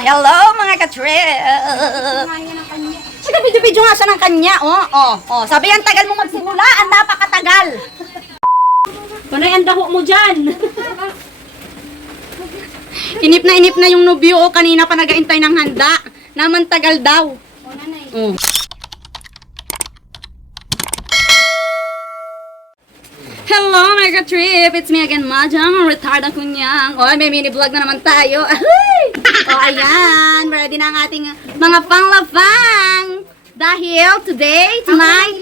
hello mga ka-trip. Video-video nga siya ng kanya. Sabi yan, tagal mo magsimula. Ang napakatagal. Panay ang daho mo dyan. Inip na yung nobyo. Kanina pa nag-aintay ng handa. Naman tagal daw. Oh. Hello mga ka-trip. It's me again, Majang. Retarda kunyang. May mini vlog na naman tayo. Ayan. Ready na ang ating mga panglabang. Dahil today, tonight,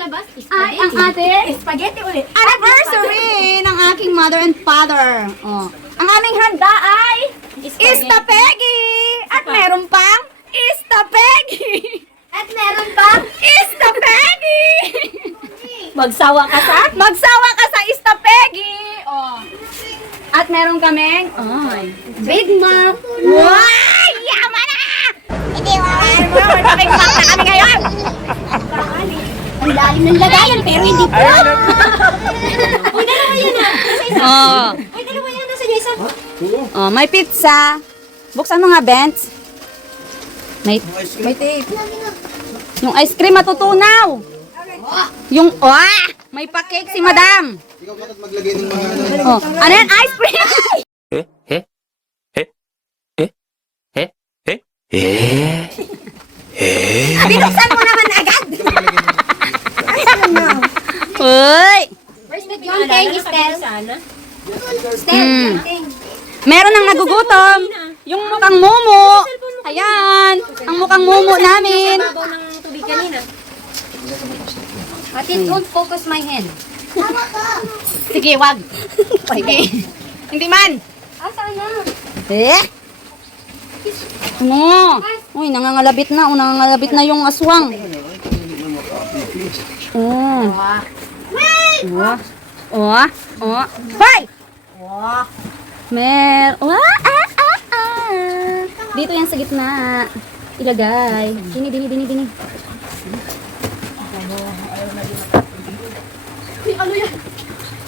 ay ang ating Spaghetti ulit. anniversary ng aking mother and father. Ang aming handa ay Istapegi! At meron pang Istapegi! At meron pa, Istapegi! magsawa ka sa? Magsawa ka sa Istapegi! At meron kaming Big Mac. Wow! Yaman na! Hindi Big Mac na kami ngayon! Ang lalim ng lagayan pero hindi po. Uy, dalawa yan ah. Uy, dalawa yan. Nasa niya isa. May pizza. Buksan mo nga, Benz. May tape. Yung ice cream matutunaw. Yung, may pa-cake si madam. Ikaw bakit maglagay ng mga Ano yan? Ice cream! Binuksan mo naman agad! Uy! Where's the John cake, Estel? Meron nang nagugutom. Yung mukhang momo. Ayan. Ang mukhang momo namin. Babaw ng tubig kanina. Ate, don't focus my hand. Sige, wag. Sige. Hindi man. Asa na? Ano? Uy, nangangalabit na. Nangangalabit na yung aswang. Hoy! Dito yan sa gitna. Ilagay. Dini. Uy, ano yan?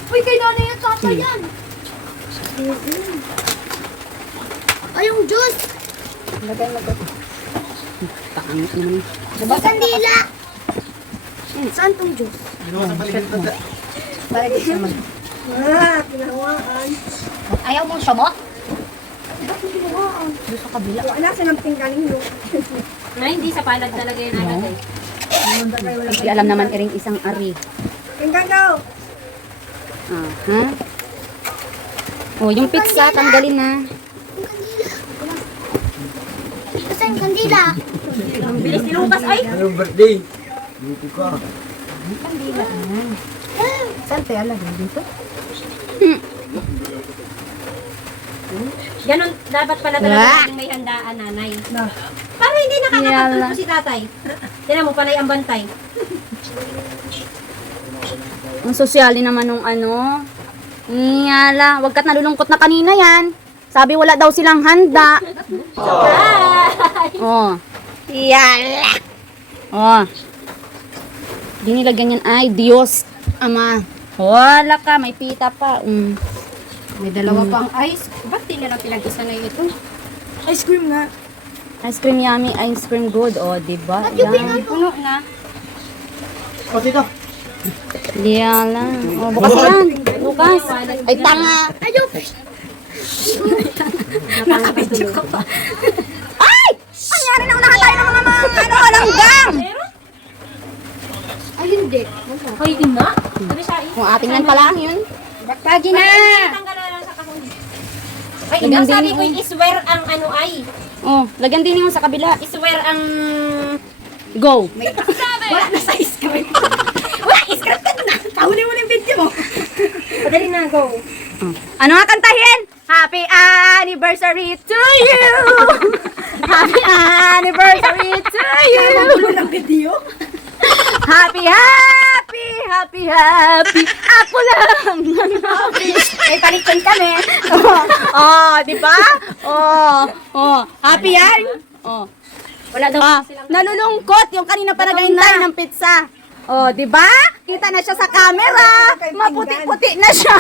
Uy, kay nanay at tatay yan. Ay, yung juice. Lagay. Pangit naman. Sandila. Saan tong juice? Para dito naman. Pinawaan. Ayaw mong syamot? Bakit pinawaan? Doon sa kabila. Wala sa namping kanino. Ay, hindi sa palad talaga yan agad eh. Hindi alam naman iring isang ari. Tingnan daw. Yung pizza, tanggalin na. Saan yung kandila? Ang bilis ni Lucas ay. Anong birthday? Dito ka. Saan tayo lagay dito? Ganon, dapat pala talaga natin may handaan, nanay. Para hindi nakakapagtulpo si tatay. Tinan mo, palay ang bantay. Ang sosyali naman nung ano. Ngala, wag kat nalulungkot na kanina yan. Sabi wala daw silang handa. Yala. Di nilagyan yan. Ay, Diyos. Ama. Wala ka, may pita pa. May dalawa pang ice. Ba't di na lang pinag-isa na ito? Ice cream nga. Ice cream yummy, ice cream good. Diba? Yan. Puno na. O, dito. Yala. Bukas yan. Bukas. Ay, tanga. Ayun! Nakabidyo ka pa. Ay! Anyari na unahan tayo ng mga langgam. Ay, hindi. Ay, hindi na? Ano siya eh? Kung ating nan pala yun. Baktagi na! Tanggal na lang sa kahon. Ay, Lagyan ang sabi din ko, iswear ang ano ay. Lagyan din yung sa kabila. Iswear ang... Go. Wala na sa script. Wala, scripted na. Kahuli mo yung video mo. Padali na, go. Ano nga kantahin? Happy anniversary to you! Happy anniversary to you! Kagulo ng video? Happy ako lang ang happy. Ay, palitan kami. Di ba? Happy yan? Wala daw silang... Nalulungkot yung kanina pa naghihintay ng pizza. Di ba? Kita na siya sa camera. Maputi-puti na siya.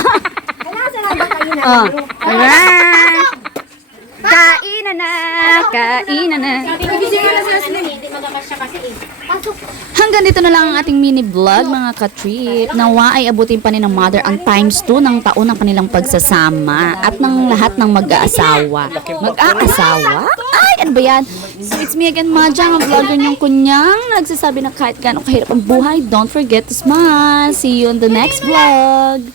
Kailangan sa nga ba kayo na? Ayan. Kainan na! Kainan na! Hindi magkakasya kasi eh. Pasok. Hanggang dito na lang ang ating mini vlog mga ka-trip. Nawa ay abutin pa ni ng mother ang times 2 ng taon ng kanilang pagsasama at ng lahat ng mag-aasawa. Mag-aasawa? Ay, ano ba yan? So it's me again, Maja, ang vlogger niyong kunyang nagsasabi na kahit gaano kahirap ang buhay, don't forget to smile. See you on the next vlog.